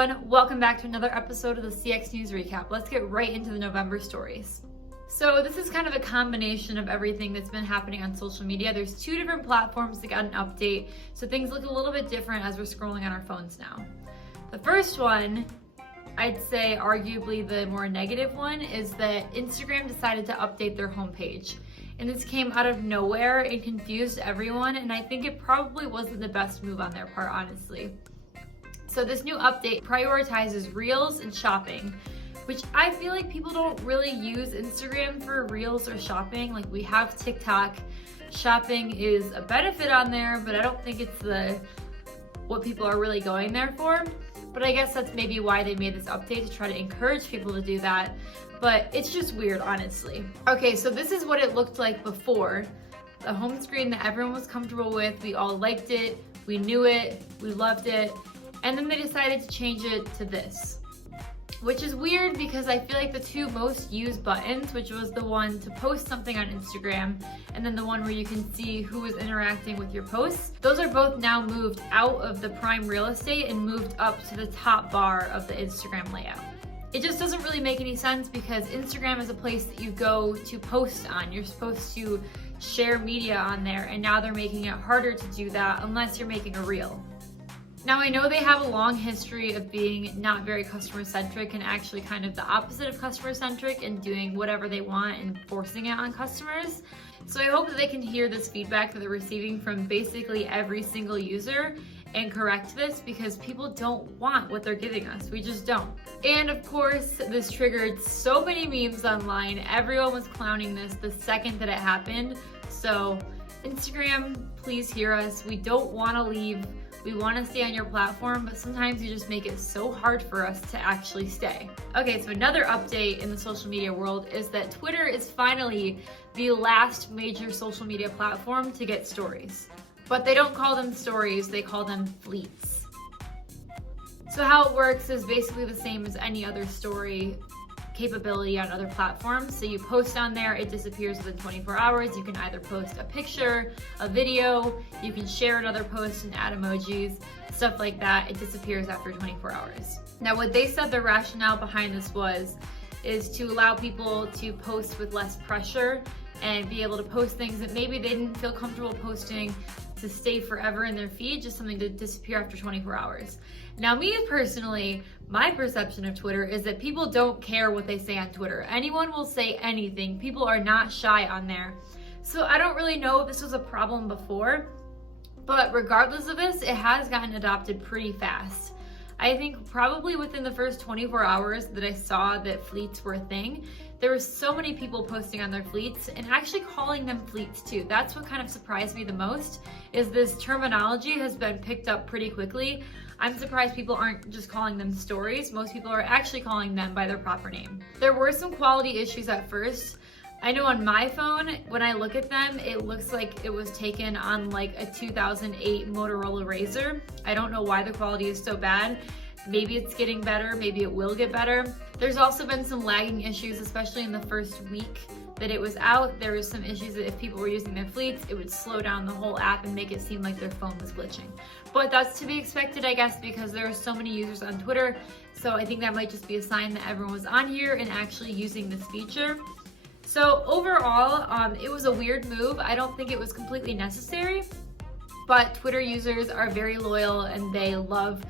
everyone, welcome back to another episode of the CX News Recap. Let's get right into the November stories. So this is kind of a combination of everything that's been happening on social media. There's two different platforms that got an update, so things look a little bit different as we're scrolling on our phones now. The first one, I'd say arguably the more negative one, is that Instagram decided to update their homepage. And this came out of nowhere and confused everyone, and I think it probably wasn't the best move on their part, honestly. So this new update prioritizes Reels and shopping, which I feel like people don't really use Instagram for Reels or shopping. Like, we have TikTok. Shopping is a benefit on there, but I don't think it's what people are really going there for. But I guess that's maybe why they made this update, to try to encourage people to do that. But it's just weird, honestly. Okay, so this is what it looked like before. The home screen that everyone was comfortable with. We all liked it. We knew it. We loved it. And then they decided to change it to this, which is weird because I feel like the two most used buttons, which was the one to post something on Instagram and then the one where you can see who is interacting with your posts, those are both now moved out of the prime real estate and moved up to the top bar of the Instagram layout. It just doesn't really make any sense because Instagram is a place that you go to post on. You're supposed to share media on there, and now they're making it harder to do that unless you're making a reel. Now, I know they have a long history of being not very customer-centric and actually kind of the opposite of customer-centric and doing whatever they want and forcing it on customers. So I hope that they can hear this feedback that they're receiving from basically every single user and correct this, because people don't want what they're giving us. We just don't. And of course, this triggered so many memes online. Everyone was clowning this the second that it happened. So Instagram, please hear us. We don't want to leave. We want to stay on your platform, but sometimes you just make it so hard for us to actually stay. Okay, so another update in the social media world is that Twitter is finally the last major social media platform to get stories. But they don't call them stories, they call them fleets. So how it works is basically the same as any other story capability on other platforms. So you post on there, it disappears within 24 hours. You can either post a picture, a video, you can share another post and add emojis, stuff like that. It disappears after 24 hours. Now, what they said the rationale behind this is to allow people to post with less pressure and be able to post things that maybe they didn't feel comfortable posting to stay forever in their feed, just something to disappear after 24 hours. Now, me personally, my perception of Twitter is that people don't care what they say on Twitter. Anyone will say anything. People are not shy on there. So I don't really know if this was a problem before, but regardless of this, it has gotten adopted pretty fast. I think probably within the first 24 hours that I saw that fleets were a thing, there were so many people posting on their fleets and actually calling them fleets too. That's what kind of surprised me the most, is this terminology has been picked up pretty quickly. I'm surprised people aren't just calling them stories. Most people are actually calling them by their proper name. There were some quality issues at first. I know on my phone, when I look at them, it looks like it was taken on like a 2008 Motorola Razr. I don't know why the quality is so bad. Maybe it's getting better, maybe it will get better. There's also been some lagging issues, especially in the first week that it was out. There was some issues that if people were using their fleets, it would slow down the whole app and make it seem like their phone was glitching. But that's to be expected, I guess, because there are so many users on Twitter. So I think that might just be a sign that everyone was on here and actually using this feature. So overall, it was a weird move. I don't think it was completely necessary, but Twitter users are very loyal and they love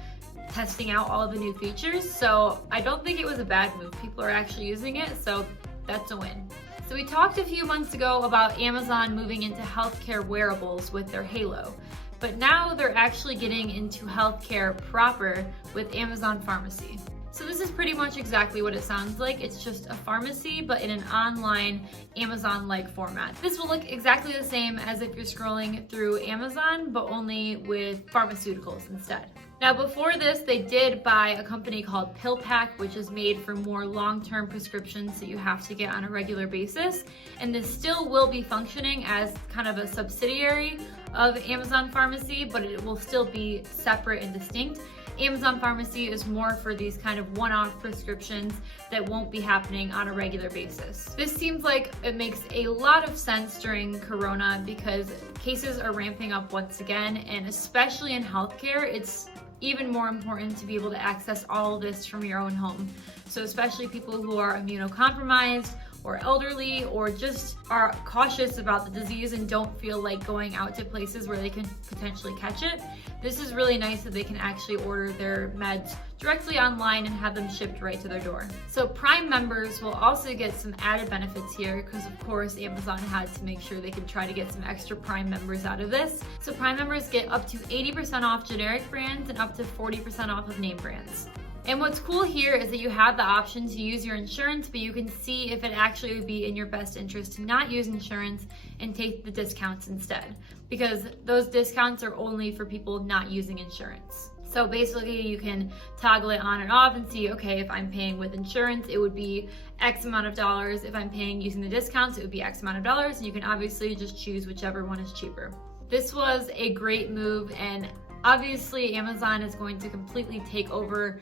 testing out all of the new features. So I don't think it was a bad move. People are actually using it, so that's a win. So we talked a few months ago about Amazon moving into healthcare wearables with their Halo, but now they're actually getting into healthcare proper with Amazon Pharmacy. So this is pretty much exactly what it sounds like. It's just a pharmacy, but in an online Amazon-like format. This will look exactly the same as if you're scrolling through Amazon, but only with pharmaceuticals instead. Now, before this, they did buy a company called PillPack, which is made for more long-term prescriptions that you have to get on a regular basis. And this still will be functioning as kind of a subsidiary of Amazon Pharmacy, but it will still be separate and distinct. Amazon Pharmacy is more for these kind of one-off prescriptions that won't be happening on a regular basis. This seems like it makes a lot of sense during Corona because cases are ramping up once again, and especially in healthcare, it's even more important to be able to access all of this from your own home. So especially people who are immunocompromised or elderly or just are cautious about the disease and don't feel like going out to places where they can potentially catch it. This is really nice that they can actually order their meds directly online and have them shipped right to their door. So Prime members will also get some added benefits here because of course Amazon had to make sure they could try to get some extra Prime members out of this. So Prime members get up to 80% off generic brands and up to 40% off of name brands. And what's cool here is that you have the option to use your insurance, but you can see if it actually would be in your best interest to not use insurance and take the discounts instead, because those discounts are only for people not using insurance. So basically you can toggle it on and off and see, okay, if I'm paying with insurance, it would be X amount of dollars. If I'm paying using the discounts, it would be X amount of dollars. And you can obviously just choose whichever one is cheaper. This was a great move, and obviously Amazon is going to completely take over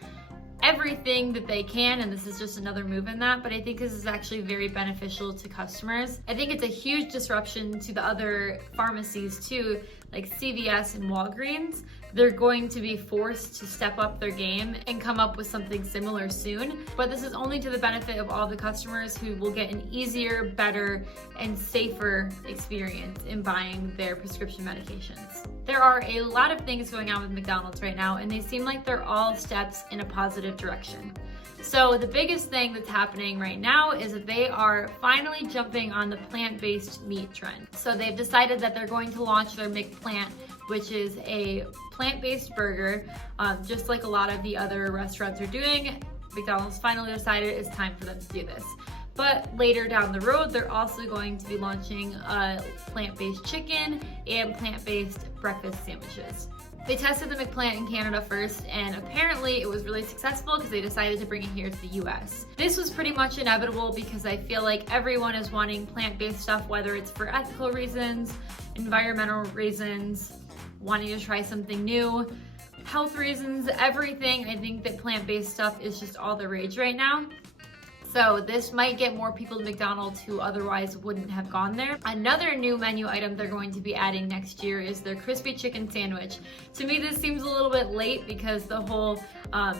everything that they can, and this is just another move in that, but I think this is actually very beneficial to customers. I think it's a huge disruption to the other pharmacies too, like CVS and Walgreens. They're going to be forced to step up their game and come up with something similar soon, but this is only to the benefit of all the customers who will get an easier, better, and safer experience in buying their prescription medications. There are a lot of things going on with McDonald's right now, and they seem like they're all steps in a positive direction. So the biggest thing that's happening right now is that they are finally jumping on the plant-based meat trend. So they've decided that they're going to launch their McPlant, which is a plant-based burger, just like a lot of the other restaurants are doing. McDonald's finally decided it's time for them to do this. But later down the road, they're also going to be launching plant-based chicken and plant-based breakfast sandwiches. They tested the McPlant in Canada first, and apparently it was really successful because they decided to bring it here to the US. This was pretty much inevitable because I feel like everyone is wanting plant-based stuff, whether it's for ethical reasons, environmental reasons, wanting to try something new, health reasons, everything. I think that plant-based stuff is just all the rage right now. So this might get more people to McDonald's who otherwise wouldn't have gone there. Another new menu item they're going to be adding next year is their crispy chicken sandwich. To me, this seems a little bit late because the whole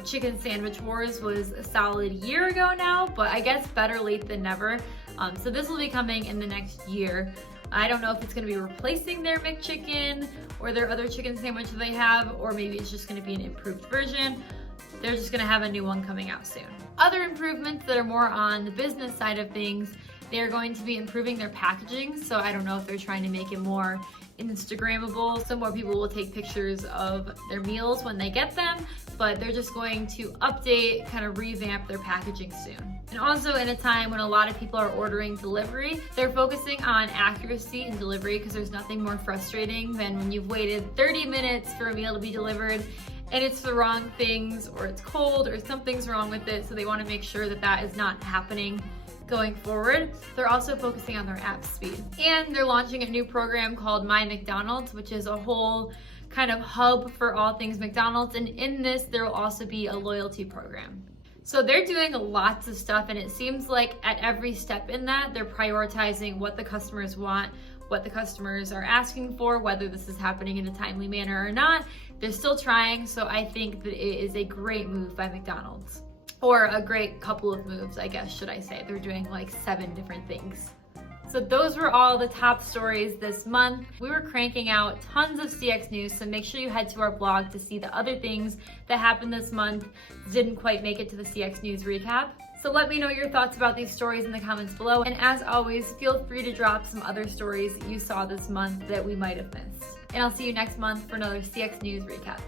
chicken sandwich wars was a solid year ago now, but I guess better late than never. So this will be coming in the next year. I don't know if it's going to be replacing their McChicken or their other chicken sandwich that they have, or maybe it's just going to be an improved version. They're just going to have a new one coming out soon. Other improvements that are more on the business side of things, they're going to be improving their packaging. So I don't know if they're trying to make it more Instagrammable, so more people will take pictures of their meals when they get them, but they're just going to update, kind of revamp their packaging soon. And also in a time when a lot of people are ordering delivery, they're focusing on accuracy in delivery because there's nothing more frustrating than when you've waited 30 minutes for a meal to be delivered and it's the wrong things, or it's cold, or something's wrong with it, so they want to make sure that that is not happening going forward. They're also focusing on their app speed. And they're launching a new program called My McDonald's, which is a whole kind of hub for all things McDonald's, and in this there will also be a loyalty program. So they're doing lots of stuff, and it seems like at every step in that, they're prioritizing what the customers want, what the customers are asking for, whether this is happening in a timely manner or not. They're still trying, so I think that it is a great move by McDonald's. Or a great couple of moves, I guess, should I say. They're doing like 7 different things. So those were all the top stories this month. We were cranking out tons of CX news, so make sure you head to our blog to see the other things that happened this month, didn't quite make it to the CX news recap. So let me know your thoughts about these stories in the comments below. And as always, feel free to drop some other stories that you saw this month that we might have missed. And I'll see you next month for another CX news recap.